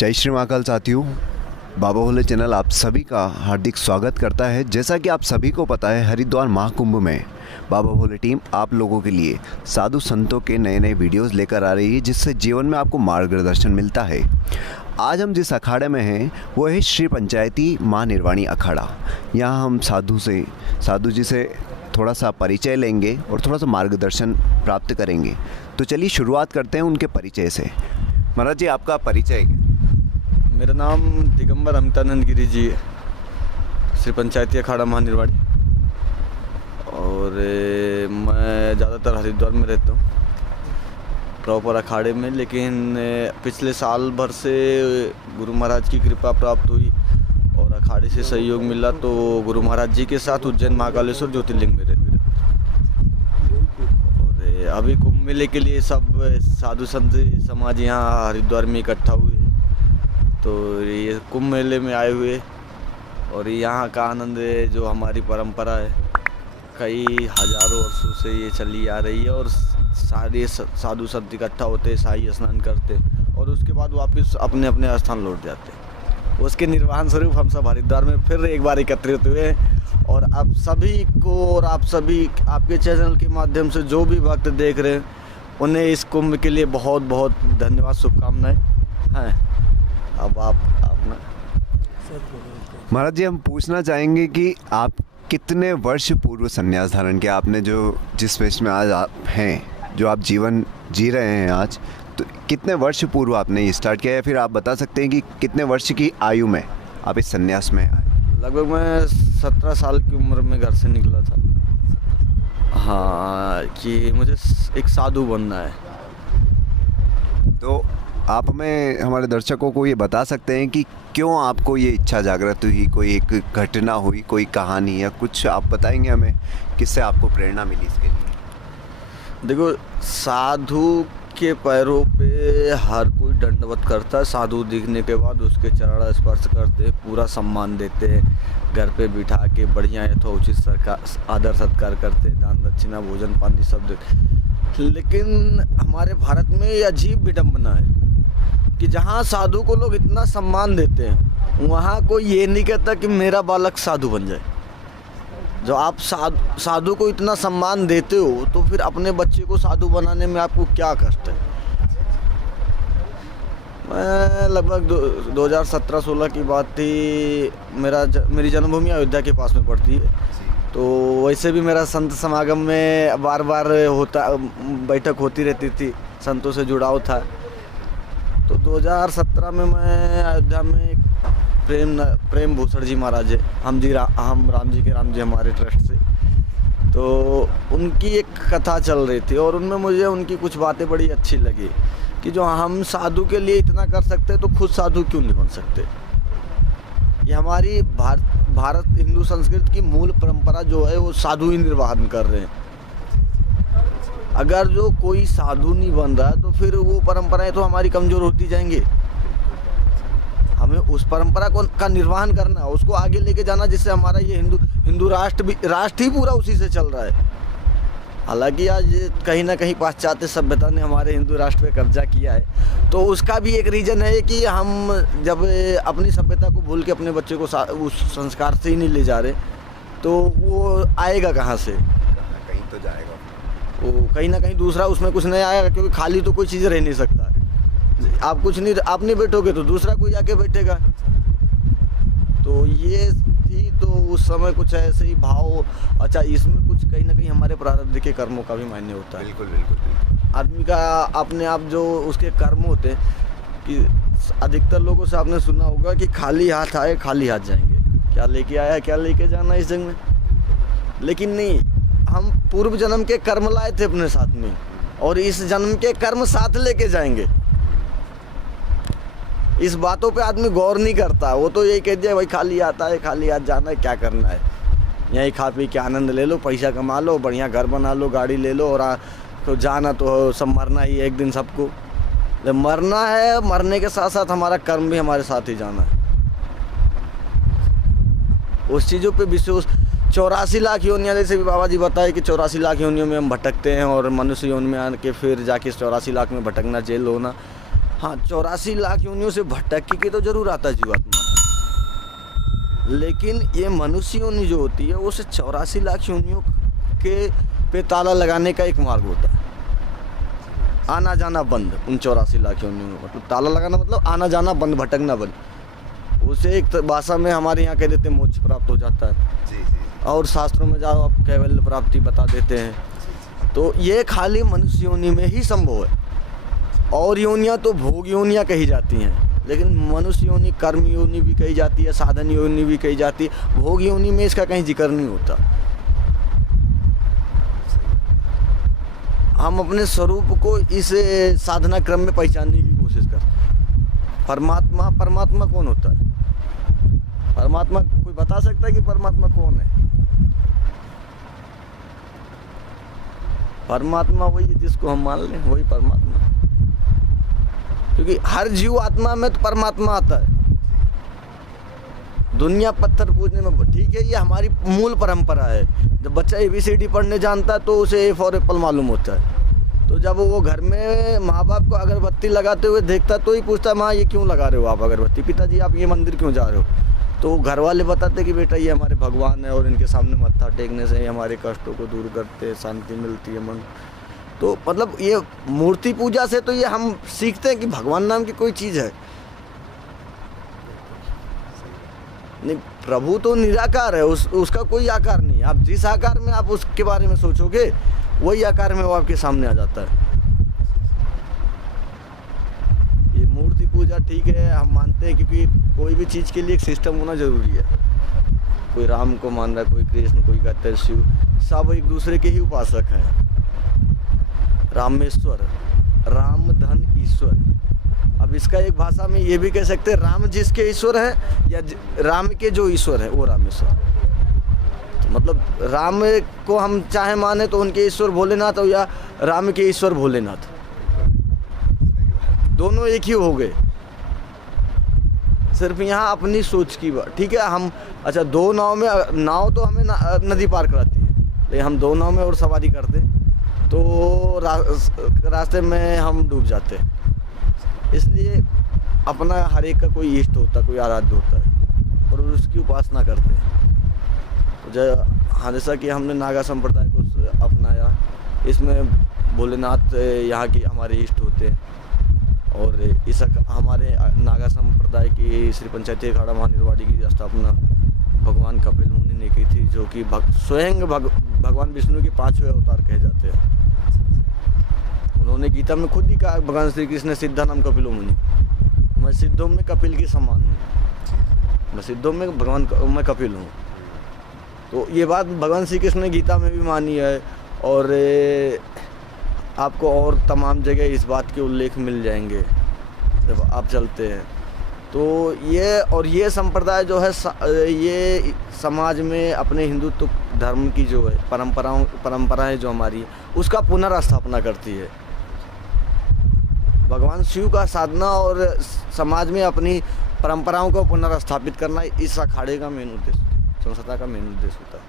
जय श्री महाकाल साथियों, बाबा भोले चैनल आप सभी का हार्दिक स्वागत करता है। जैसा कि आप सभी को पता है, हरिद्वार महाकुंभ में बाबा भोले टीम आप लोगों के लिए साधु संतों के नए नए वीडियोस लेकर आ रही है, जिससे जीवन में आपको मार्गदर्शन मिलता है। आज हम जिस अखाड़े में हैं वो है श्री पंचायती माँ निर्वाणी अखाड़ा। यहाँ हम साधु जी से थोड़ा सा परिचय लेंगे और थोड़ा सा मार्गदर्शन प्राप्त करेंगे। तो चलिए शुरुआत करते हैं उनके परिचय से। महाराज जी, आपका परिचय क्या? मेरा नाम दिगंबर अमितानंद गिरी जी है, श्री पंचायती अखाड़ा महानिर्वाणी। और मैं ज़्यादातर हरिद्वार में रहता हूँ, प्रॉपर अखाड़े में। लेकिन पिछले साल भर से गुरु महाराज की कृपा प्राप्त हुई और अखाड़े से सहयोग मिला, तो गुरु महाराज जी के साथ उज्जैन महाकालेश्वर ज्योतिर्लिंग में रहते। और अभी कुंभ मेले के लिए सब साधु संत समाज यहाँ हरिद्वार में इकट्ठा हुए, तो ये कुंभ मेले में आए हुए। और यहाँ का आनंद है, जो हमारी परंपरा है, कई हजारों वर्षों से ये चली आ रही है। और सारे साधु संत इकट्ठा होते, शाही स्नान करते और उसके बाद वापस अपने अपने स्थान लौट जाते। उसके निर्वहन स्वरूप हम सब हरिद्वार में फिर एक बार एकत्रित हुए हैं। और आप सभी को और आप सभी आपके चैनल के माध्यम से जो भी भक्त देख रहे हैं, उन्हें इस कुंभ के लिए बहुत बहुत धन्यवाद, शुभकामनाएं हैं। अब आप ना महाराज जी, हम पूछना चाहेंगे कि आप कितने वर्ष पूर्व संन्यास धारण किया आपने, जो जिस वेश में आज आप हैं, जो आप जीवन जी रहे हैं आज, तो कितने वर्ष पूर्व आपने ये स्टार्ट किया, या फिर आप बता सकते हैं कि कितने वर्ष की आयु में आप इस संन्यास में आए? लगभग मैं 17 साल की उम्र में घर से निकला था। हाँ, कि मुझे एक साधु बनना है। तो आप हमें, हमारे दर्शकों को ये बता सकते हैं कि क्यों आपको ये इच्छा जागृत हुई? कोई एक घटना हुई, कोई कहानी, या कुछ आप बताएंगे हमें, किससे आपको प्रेरणा मिली इसके लिए? देखो, साधु के पैरों पे हर कोई दंडवत करता है। साधु दिखने के बाद उसके चरण स्पर्श करते, पूरा सम्मान देते, घर पे बिठा के बढ़िया यथोचित आदर सत्कार करते, दान दक्षिणा भोजन पानी सब देते। लेकिन हमारे भारत में ये अजीब विडम्बना है कि जहाँ साधु को लोग इतना सम्मान देते हैं, वहाँ कोई ये नहीं कहता कि मेरा बालक साधु बन जाए। जो आप साधु को इतना सम्मान देते हो, तो फिर अपने बच्चे को साधु बनाने में आपको क्या कष्ट है? मैं लगभग 2017-16 की बात थी। मेरी जन्मभूमि अयोध्या के पास में पड़ती है, तो वैसे भी मेरा संत समागम में बार बार बैठक होती रहती थी, संतों से जुड़ाव था। तो 2017 में मैं अयोध्या में प्रेम भूषण जी महाराज है, हम राम जी हमारे ट्रस्ट से, तो उनकी एक कथा चल रही थी और उनमें मुझे उनकी कुछ बातें बड़ी अच्छी लगी कि जो हम साधु के लिए इतना कर सकते हैं, तो खुद साधु क्यों नहीं बन सकते? ये हमारी भारत हिंदू संस्कृति की मूल परंपरा जो है, वो साधु ही निर्वाहन कर रहे हैं। अगर जो कोई साधु नहीं बन रहा, तो फिर वो परंपराएं तो हमारी कमज़ोर होती जाएंगी। हमें उस परंपरा का निर्वहन करना, उसको आगे लेके जाना, जिससे हमारा ये हिंदू राष्ट्र ही पूरा उसी से चल रहा है। हालांकि आज कहीं ना कहीं पाश्चात्य सभ्यता ने हमारे हिंदू राष्ट्र पे कब्जा किया है, तो उसका भी एक रीज़न है कि हम जब अपनी सभ्यता को भूल के अपने बच्चे को उस संस्कार से ही नहीं ले जा रहे, तो वो आएगा कहाँ से? कहीं तो जाएगा वो, कहीं ना कहीं दूसरा उसमें कुछ नहीं आएगा, क्योंकि खाली तो कोई चीज़ रह नहीं सकता। आप नहीं बैठोगे तो दूसरा कोई आके बैठेगा। तो ये थी, तो उस समय कुछ ऐसे ही भाव। अच्छा, इसमें कुछ कहीं ना कहीं हमारे प्रारब्ध के कर्मों का भी मायने होता है। बिल्कुल बिल्कुल। आदमी का अपने आप जो उसके कर्म होते हैं, कि अधिकतर लोगों से आपने सुना होगा कि खाली हाथ आए खाली हाथ जाएंगे। क्या लेके आया, क्या लेके जाना इस जंग में? लेकिन नहीं, हम पूर्व जन्म के कर्म लाए थे अपने साथ में, और इस जन्म के कर्म साथ लेके जाएंगे। इस बातों पे आदमी गौर नहीं करता। वो तो यही कह दिया, भाई खाली आता है, खाली हाथ जाना है, क्या करना है? यहीं खा पी के आनंद ले लो, पैसा कमा लो, बढ़िया घर बना लो, गाड़ी ले लो, और तो जाना तो सब मरना ही है एक दिन सबको। जब मरना है, मरने के साथ साथ हमारा कर्म भी हमारे साथ ही जाना है। उस चीज़ों पे विशेष 84 लाख योनियाँ, जैसे भी बाबा जी बताए कि 84 लाख योनियों में हम भटकते हैं, और मनुष्य योनि में आके फिर जाके 84 लाख में भटकना, जेल होना। हाँ, 84 लाख योनियों से भटक के तो जरूर आता है जीवात्मा, लेकिन ये मनुष्य योनि जो होती है उसे 84 लाख योनियों के पे ताला लगाने का एक मार्ग होता है। आना जाना बंद उन 84 लाख योनियों में, मतलब ताला लगाना मतलब आना जाना बंद, भटकना बंद। उसे एक भाषा में हमारे यहाँ कह देते हैं मोक्ष प्राप्त हो जाता है। और शास्त्रों में जाओ आप कैवल्य प्राप्ति बता देते हैं। तो ये खाली मनुष्य योनि में ही संभव है। और योनियाँ तो भोग योनियाँ कही जाती हैं, लेकिन मनुष्य योनि कर्म योनि भी कही जाती है, साधन योनि भी कही जाती है। भोग योनि में इसका कहीं जिक्र नहीं होता। हम अपने स्वरूप को इस साधना क्रम में पहचानने की कोशिश करते। परमात्मा कौन होता है? परमात्मा कोई बता सकता है कि परमात्मा कौन है? परमात्मा वही है जिसको हम मान लें, वही परमात्मा। क्योंकि हर जीव आत्मा में तो परमात्मा आता है। दुनिया पत्थर पूजने में ठीक है, ये हमारी मूल परंपरा है। जब बच्चा ABCD पढ़ने जानता है तो उसे A फॉर एप्पल मालूम होता है। तो जब वो घर में माँ बाप को अगरबत्ती लगाते हुए देखता तो ही पूछता, माँ ये क्यों लगा रहे हो आप अगरबत्ती? पिताजी आप ये मंदिर क्यों जा रहे हो? तो घर वाले बताते कि बेटा ये हमारे भगवान है और इनके सामने मत्था टेकने से हमारे कष्टों को दूर करते, शांति मिलती है मन। तो मतलब ये मूर्ति पूजा से तो ये हम सीखते हैं कि भगवान नाम की कोई चीज़ है नहीं। प्रभु तो निराकार है, उसका कोई आकार नहीं है। आप जिस आकार में आप उसके बारे में सोचोगे वही आकार में वो आपके सामने आ जाता है। ये मूर्ति पूजा ठीक है, हम मानते हैं, क्योंकि कोई भी चीज़ के लिए एक सिस्टम होना ज़रूरी है। कोई राम को मान रहा है, कोई कृष्ण, कोई कहते हैं शिव, सब एक दूसरे के ही उपासक हैं। रामेश्वर, राम धन ईश्वर। अब इसका एक भाषा में ये भी कह सकते हैं, राम जिसके ईश्वर है या राम के जो ईश्वर है वो रामेश्वर। तो मतलब राम को हम चाहे माने तो उनके ईश्वर भोलेनाथ हो या राम के ईश्वर भोलेनाथ, दोनों एक ही हो गए। सिर्फ यहाँ अपनी सोच की बात, ठीक है। हम अच्छा दो नाव में, नाव तो हमें नदी पार कराती है, लेकिन हम दो नाव में और सवारी करते तो रास्ते में हम डूब जाते हैं। इसलिए अपना हर एक का कोई इष्ट होता है, कोई आराध्य होता है और उसकी उपासना करते हैं। तो जैसा कि हमने नागा संप्रदाय को अपनाया, इसमें भोलेनाथ यहाँ के हमारे इष्ट होते हैं। और इस हमारे नागा संप्रदाय की श्री पंचायती अखाड़ा महानिर्वाड़ी की स्थापना भगवान कपिल मुनि ने की थी, जो कि स्वयं भगवान विष्णु के 5वें अवतार कहे जाते हैं। उन्होंने गीता में खुद ही कहा, भगवान श्री कृष्ण सिद्धा नाम कपिलो मुनि, मैं सिद्धों में कपिल के समान हूँ, मैं सिद्धों में मैं कपिल हूँ। तो ये बात भगवान श्री कृष्ण ने गीता में भी मानी है और आपको और तमाम जगह इस बात के उल्लेख मिल जाएंगे जब आप चलते हैं। तो ये संप्रदाय जो है ये समाज में अपने हिंदुत्व धर्म की जो है परंपराएं जो हमारी उसका पुनर्स्थापना करती है। भगवान शिव का साधना और समाज में अपनी परंपराओं को पुनर्स्थापित करना इस अखाड़े का मेन उद्देश्य, संस्था का मेन उद्देश्य होता है।